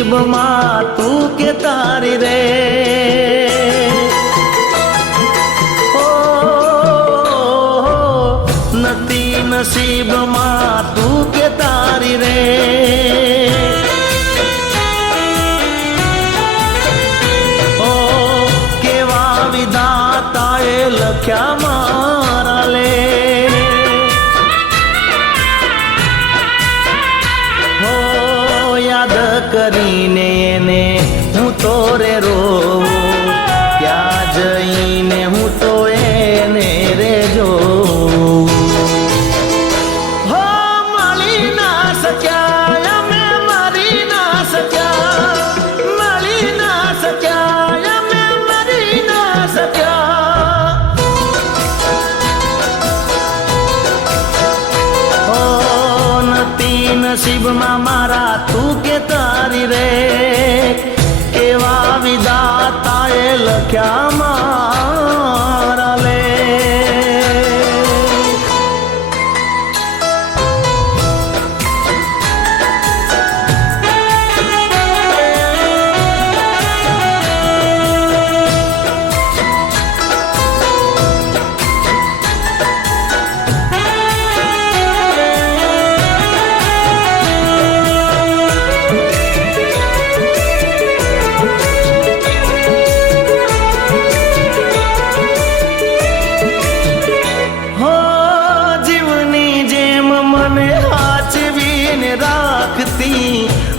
નસીબમાં તું કે તારી રે નથી નસીબમાં તું કે તારી રે ઓ કેવા વિધાતાએ લખ્યા મારા લે કરીને એને હું તો રે રોવું ત્યાં જઈને હું તો એને રે જોઉં હો મળી ના શક્યા અમે મરી ના શક્યા મળી ના શક્યા અમે મરી ના શક્યા હો નથી નસીબમાં મારા તું કે તારી રે કેવા વિધાતાએ લખ્યા મારા લે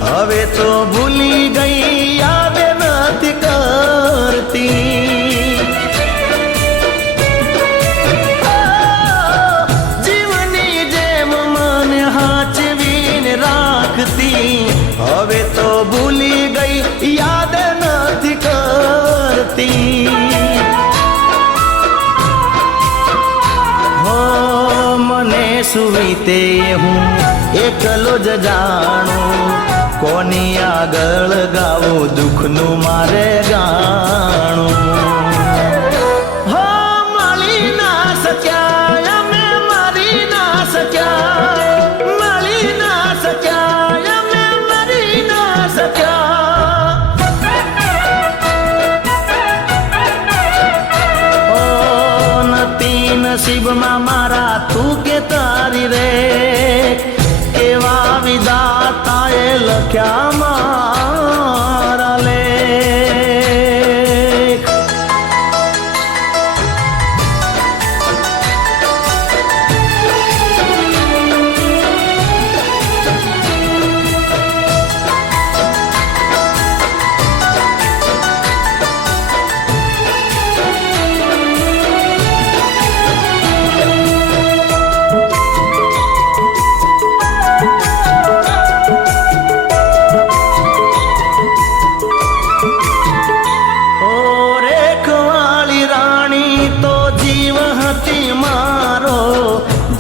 હવે તો ભૂલી ગઈ યાદ નથી કરતી જીવની જેમ મને હાચવીને રાખતી હવે તો ભૂલી ગઈ યાદ નથી કરતી હો મને સુવીતે હું એકલો જ જાણું કોની આગળ ગાવું દુઃખનું મારે જાણું હો મળી ના શક્યા અમે મરી ના શક્યા મળી ના શક્યા અમે મરી ના શક્યા ઓ નથી નસીબમાં મારા તું કે તારી રે કેવા વિધાતાએ લખ્યા મારા લેખ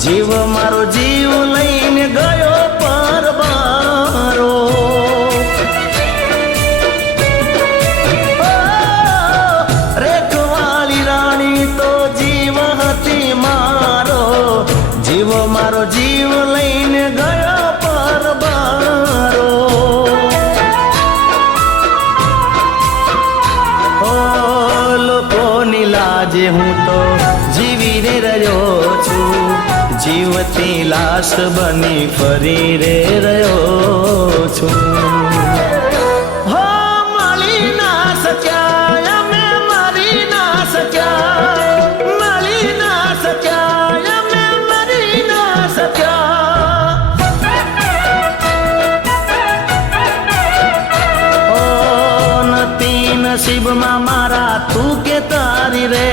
જીવ મારો જીવ લઈને ગયો પરબારો રેખવાળી રાણી તો જીવ હતી મારો જીવ મારો જીવ લઈને ગયો પરબારો ઓ લોકોની લાજે હું તો જીવીને રહ્યો છું જીવતી લાશ બની ફરી રે રહ્યો છું હો મળી ના શક્યા અમે મરી ના શક્યા મળી ના શક્યા અમે મરી ના શક્યા ઓ નથી નસીબમાં મારા તું કે તારી રે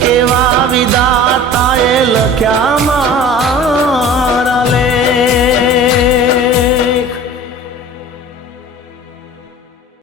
કેવા વિધાતાએ લખ્યા